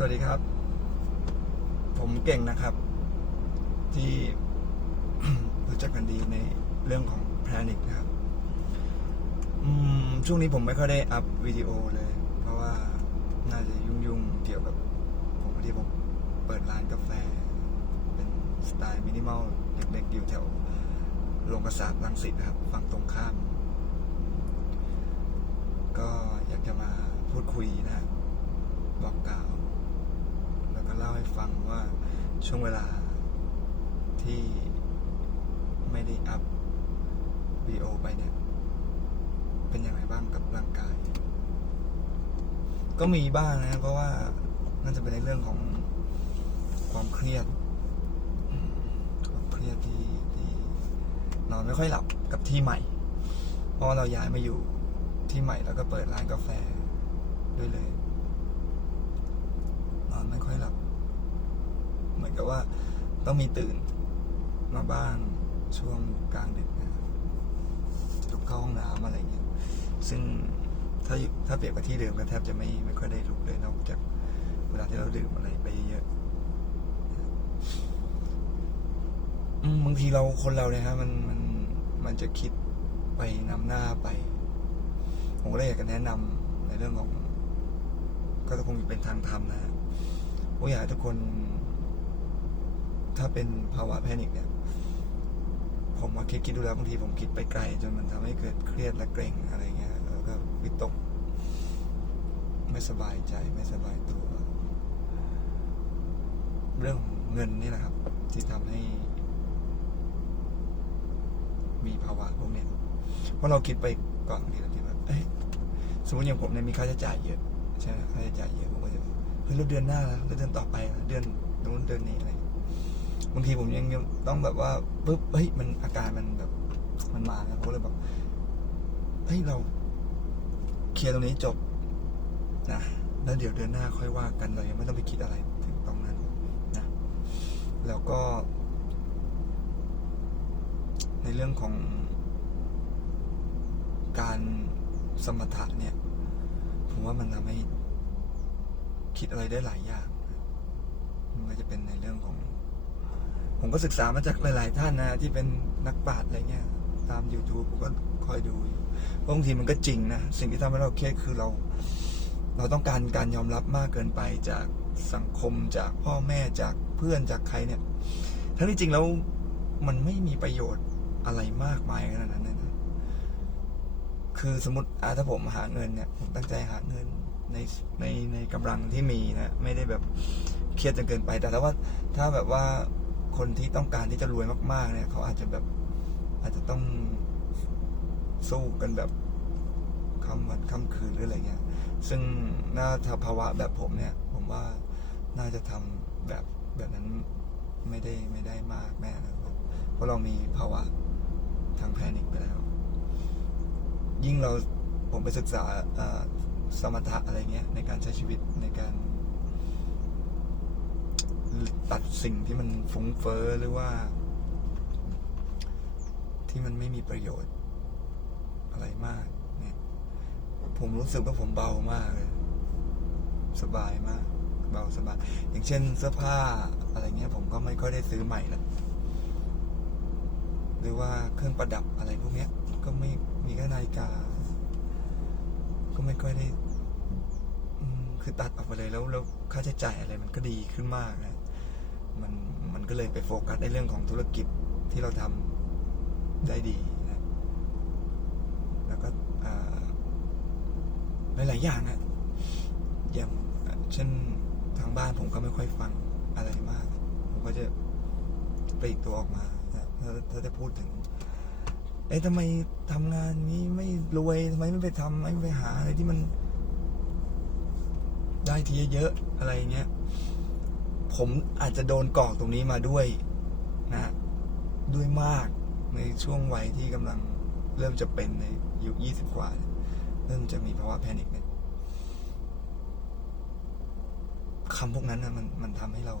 สวัสดีครับ ผมเก่งนะครับ ที่รู้จักกันดีในเรื่องของแพนิคนะครับช่วงนี้ผมไม่ค่อยได้อัพวิดีโอเลย เพราะว่าน่าจะยุ่งๆเกี่ยวกับ ผมพอดีผมเปิดร้านกาแฟ เป็นสไตล์มินิมอลเล็กๆอยู่แถวโรงกระสาบลังสิตนะครับฝั่งตรงข้าม ก็อยากจะมาพูดคุยนะบอกกล่าว เล่าให้ฟังว่าช่วงเวลาที่ไม่ได้อัพวีโอไปเนี่ย เป็นยังไงบ้างกับร่างกาย ก็มีบ้างนะเพราะว่าน่าจะเป็นในเรื่องของความเครียดความเครียดที่ที่นอนไม่ค่อยหลับกับที่ใหม่ เพราะเราย้ายมาอยู่ที่ใหม่แล้วก็เปิดร้านกาแฟด้วยเลย นอนไม่ค่อยหลับ เหมือน กับว่าต้องมีตื่นมาบ้างช่วงกลางดึกนะลุกเข้าห้องน้ำอะไรเงี้ยซึ่งถ้าถ้าเปรียบกับที่เดิมก็แทบจะไม่ไม่ค่อยได้ลุกเลยนอกจากเวลาที่เราดื่มอะไรไปเยอะบางทีเราคนเราเนี่ยครับมันมันมันจะคิดไปนำหน้าไป ผมก็เลยอยากจะแนะนำในเรื่องของ ก็คงเป็นทางธรรมนะฮะผมอยากให้ทุกคน ถ้าเป็นภาวะแพนิคเนี่ย ผมมาคิดคิดดูแล้วบางทีผมคิดไปไกล จนมันทำให้เกิดเครียดและเกรงอะไรเงี้ย แล้วก็วิตก ไม่สบายใจไม่สบายตัว เรื่องเงินนี่แหละครับ ที่ทำให้ มีภาวะพวกเนี้ยเพราะเราคิดไปก่อนบางทีเราคิดว่าเอ้ยสมมติอย่างผมเนี่ยมีค่าใช้จ่ายเยอะใช่ไหมค่าใช้จ่ายเยอะผมก็จะเฮ้ยแล้วเดือนหน้าแล้วเดือนต่อไปละเดือนนู้นเดือนนี้อะไรางทีผมยังต้องแบบว่าปุ๊บเฮ้ยมันอาการมันแบบ มันมาแล้วผมก็เลยแบบเฮ้ยเรา เคลียร์ตรงนี้จบนะแล้วเดี๋ยวเดือนหน้าค่อยว่ากันเรายังไม่ต้องไปคิดอะไรถึงตรงนั้นนะแล้วก็ ในเรื่องของการสมถะเนี่ย ผมว่ามันทำให้คิดอะไรได้หลายอย่างม่ว่าจะเป็นในเรื่องของ ผมก็ศึกษามาจากหลาย ๆ ท่านนะที่เป็นนักปราชญ์อะไรเงี้ยตาม YouTube ผมก็คอยดูบางทีมันก็จริงนะ สิ่งที่ทำให้เราเครียดคือเรา เราต้องการการยอมรับมากเกินไปจากสังคมจากพ่อแม่จากเพื่อนจากใครเนี่ย ทั้งที่จริงแล้วมันไม่มีประโยชน์อะไรมากมายขนาดนั้นเลยนะ คือสมมติอาถ้าผมหาเงินเนี่ยผมตั้งใจหาเงินในในในกำลังที่มีนะ ไม่ได้แบบเครียดจนเกินไป แต่ถ้าว่าถ้าแบบว่า คนที่ต้องการที่จะรวยมาก ๆ เนี่ย เขาอาจจะแบบอาจจะต้องสู้กันแบบคำวันคำคืนหรืออะไรเงี้ย ซึ่งน่าถ้าภาวะแบบผมเนี่ย ผมว่าน่าจะทำแบบแบบนั้นไม่ได้ไม่ได้มากแน่นะครับเพราะเรามีภาวะทางแพนิคไปแล้ว ยิ่งเราผมไปศึกษาอ่าสมถะอะไรเงี้ยในการใช้ชีวิตในการ ตัดสิ่งที่มันฟุ้งเฟ้อหรือว่า ที่มันไม่มีประโยชน์ อะไรมาก เนี่ย ผมรู้สึกว่าผมเบามากเลย สบายมาก เบาสบาย อย่างเช่นเสื้อผ้าอะไรเงี้ย ผมก็ไม่ค่อยได้ซื้อใหม่ละหรือว่าเครื่องประดับอะไรพวกเนี้ย ก็ไม่มีแค่นาฬิกา ก็ไม่ค่อยได้คือตัดออกไปเลยแล้วแล้วค่าใช้จ่ายอะไรมันก็ดีขึ้นมากนะ มันมันก็เลยไปโฟกัสในเรื่องของธุรกิจที่เราทำได้ดีนะแล้วก็หลายๆอย่างอะอย่างเช่นทางบ้านผมก็ไม่ค่อยฟังอะไรมาก ผมก็จะปลีกตัวออกมาถ้าถ้าจะพูดถึง เอ๊ะทำไมทำงานนี้ไม่รวยทำไมไม่ไปทำไม่ไปหาอะไรที่มันได้ทีเยอะๆอะไรเงี้ย ผมอาจจะโดนกรอกตรงนี้มาด้วยนะด้วยมากในช่วงวัยที่กำลังเริ่มจะเป็นในยุคยี่สิบกว่า เริ่มจะมีภาวะแพนิคเนี่ยคำพวกนั้นนะมันมันทำให้เรา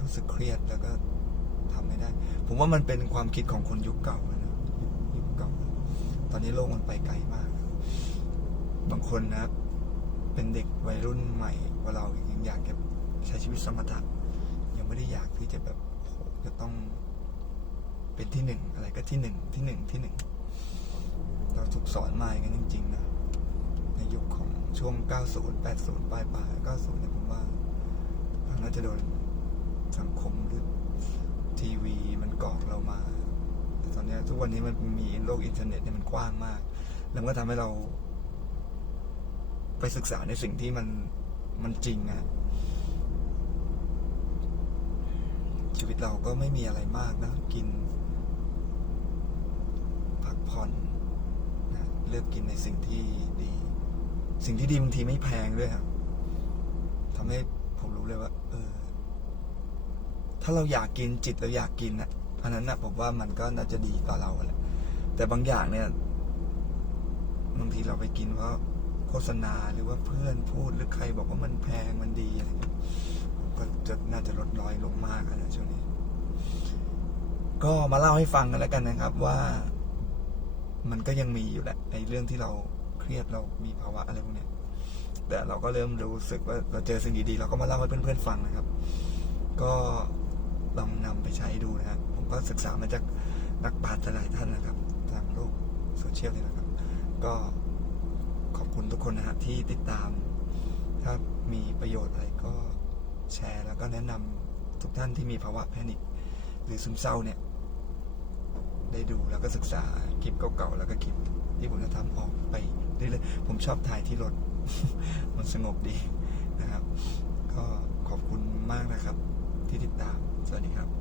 รู้สึกเครียดแล้วก็ทำไม่ได้ ผมว่ามันเป็นความคิดของคนยุคเก่านะยุคเก่า ตอนนี้โลกมันไปไกลมาก บางคนนะ เป็นเด็กวัยรุ่นใหม่กว่าเรายังอยากจะ ใช้ชีวิตสมถะยังไม่ได้อยากที่จะแบบโหจะต้องเป็นที่หนึ่งอะไรก็ที่หนึ่งที่หนึ่งที่หนึ่งเราถูกสอนมาอย่างนั้นจริงๆนะในยุคของช่วง 90 80 ปลายปลาย90เนี่ยผมว่าเราน่าจะโดนสังคมหรือทีวีมันกอกเรามา แต่ตอนเนี้ยทุกวันนี้มันมีโลกอินเทอร์เน็ตเนี่ยมันกว้างมาก แล้วก็ทำให้เรา ไปศึกษาในสิ่งที่มันมันจริงอะ ชีวิตเราก็ไม่มีอะไรมากนะ กิน พักผ่อนนะเลือกกินในสิ่งที่ดี สิ่งที่ดีบางทีไม่แพงด้วยครับทำให้ผมรู้เลยว่า เออ ถ้าเราอยากกินจิตเราอยากกินอะอันนั้นนะผมว่ามันก็น่าจะดีต่อเราแหละแต่บางอย่างเนี่ยบางทีเราไปกินเพราะโฆษณาหรือว่าเพื่อนพูดหรือใครบอกว่ามันแพงมันดีอะไร จะน่าจะลดน้อยลงมากนะช่วงนี้ ก็มาเล่าให้ฟังกันแล้วกันนะครับว่า มันก็ยังมีอยู่แหละในเรื่องที่เราเครียดเรามีภาวะอะไรพวกเนี้ยแต่เราก็เริ่มรู้สึกว่าเราเจอสิ่งดีๆเราก็มาเล่าให้เพื่อนๆฟังนะครับ ก็ลองนำไปใช้ดูนะครับผมก็ศึกษามาจากนักปราชญ์หลายท่านนะครับ ทางโลกโซเชียลนี่นะครับ ก็ขอบคุณทุกคนนะครับที่ติดตาม ถ้ามีประโยชน์อะไรก็ แชร์แล้วก็แนะนำทุกท่านที่มีภาวะแพนิคหรือซึมเศร้าเนี่ย ได้ดูแล้วก็ศึกษาคลิปเก่าๆแล้วก็คลิปที่ผมจะทำออกไปเรื่อยๆผมชอบถ่ายที่รถ มันสงบดีนะครับ ก็ขอบคุณมากนะครับที่ติดตาม สวัสดีครับ